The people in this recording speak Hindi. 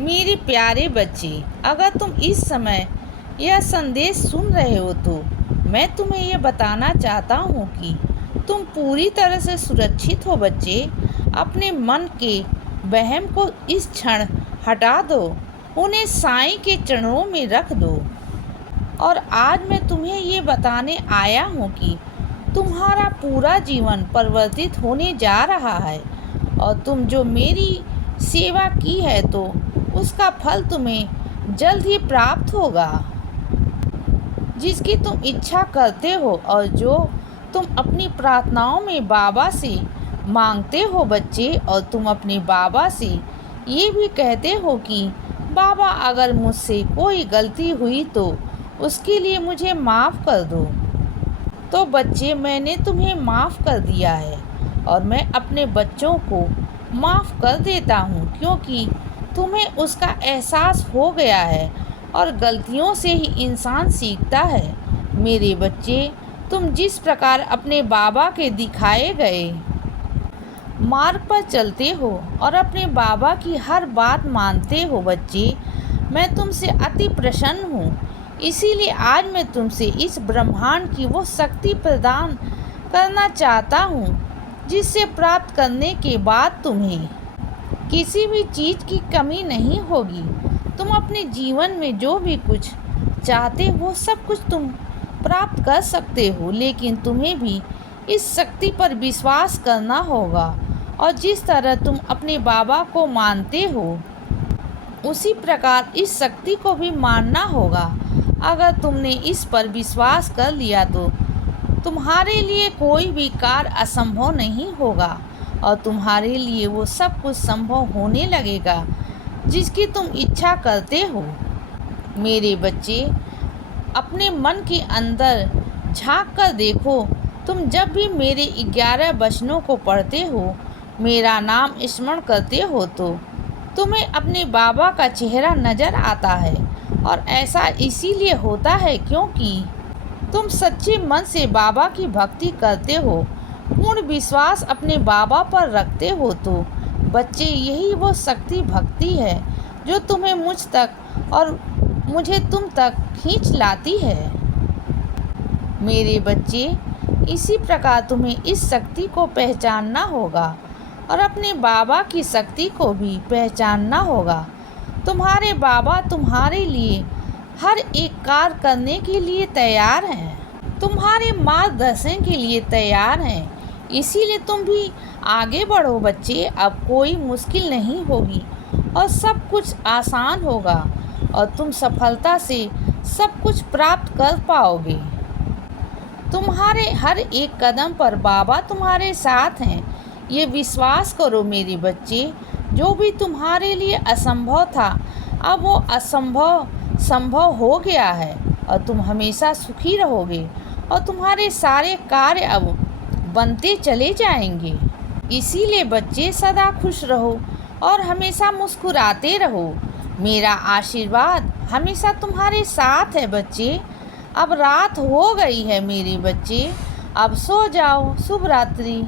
मेरे प्यारे बच्चे, अगर तुम इस समय यह संदेश सुन रहे हो तो मैं तुम्हें यह बताना चाहता हूँ कि तुम पूरी तरह से सुरक्षित हो बच्चे। अपने मन के वहम को इस क्षण हटा दो, उन्हें साईं के चरणों में रख दो। और आज मैं तुम्हें ये बताने आया हूँ कि तुम्हारा पूरा जीवन परिवर्तित होने जा रहा है और तुम जो मेरी सेवा की है तो उसका फल तुम्हें जल्द ही प्राप्त होगा। जिसकी तुम इच्छा करते हो और जो तुम अपनी प्रार्थनाओं में बाबा से मांगते हो बच्चे, और तुम अपने बाबा से ये भी कहते हो कि बाबा अगर मुझसे कोई गलती हुई तो उसके लिए मुझे माफ़ कर दो। तो बच्चे, मैंने तुम्हें माफ़ कर दिया है और मैं अपने बच्चों को माफ़ कर देता हूँ, क्योंकि तुम्हें उसका एहसास हो गया है और गलतियों से ही इंसान सीखता है। मेरे बच्चे, तुम जिस प्रकार अपने बाबा के दिखाए गए मार्ग पर चलते हो और अपने बाबा की हर बात मानते हो बच्चे, मैं तुमसे अति प्रसन्न हूँ। इसीलिए आज मैं तुमसे इस ब्रह्मांड की वो शक्ति प्रदान करना चाहता हूँ जिससे प्राप्त करने के बाद तुम्हें किसी भी चीज़ की कमी नहीं होगी। तुम अपने जीवन में जो भी कुछ चाहते हो सब कुछ तुम प्राप्त कर सकते हो, लेकिन तुम्हें भी इस शक्ति पर विश्वास करना होगा और जिस तरह तुम अपने बाबा को मानते हो उसी प्रकार इस शक्ति को भी मानना होगा। अगर तुमने इस पर विश्वास कर लिया तो तुम्हारे लिए कोई भी कार्य असंभव नहीं होगा और तुम्हारे लिए वो सब कुछ संभव होने लगेगा जिसकी तुम इच्छा करते हो। मेरे बच्चे, अपने मन के अंदर झांक कर देखो। तुम जब भी मेरे 11 वचनों को पढ़ते हो, मेरा नाम स्मरण करते हो तो तुम्हें अपने बाबा का चेहरा नज़र आता है, और ऐसा इसीलिए होता है क्योंकि तुम सच्चे मन से बाबा की भक्ति करते हो, पूर्ण विश्वास अपने बाबा पर रखते हो। तो बच्चे, यही वो शक्ति भक्ति है जो तुम्हें मुझ तक और मुझे तुम तक खींच लाती है। मेरे बच्चे, इसी प्रकार तुम्हें इस शक्ति को पहचानना होगा और अपने बाबा की शक्ति को भी पहचानना होगा। तुम्हारे बाबा तुम्हारे लिए हर एक कार्य करने के लिए तैयार हैं, तुम्हारे मार्गदर्शन के लिए तैयार हैं। इसीलिए तुम भी आगे बढ़ो बच्चे। अब कोई मुश्किल नहीं होगी और सब कुछ आसान होगा और तुम सफलता से सब कुछ प्राप्त कर पाओगे। तुम्हारे हर एक कदम पर बाबा तुम्हारे साथ हैं, ये विश्वास करो मेरे बच्चे। जो भी तुम्हारे लिए असंभव था अब वो असंभव संभव हो गया है और तुम हमेशा सुखी रहोगे और तुम्हारे सारे कार्य अब बनते चले जाएंगे। इसीलिए बच्चे, सदा खुश रहो और हमेशा मुस्कुराते रहो। मेरा आशीर्वाद हमेशा तुम्हारे साथ है बच्चे। अब रात हो गई है मेरे बच्चे, अब सो जाओ। शुभ रात्रि।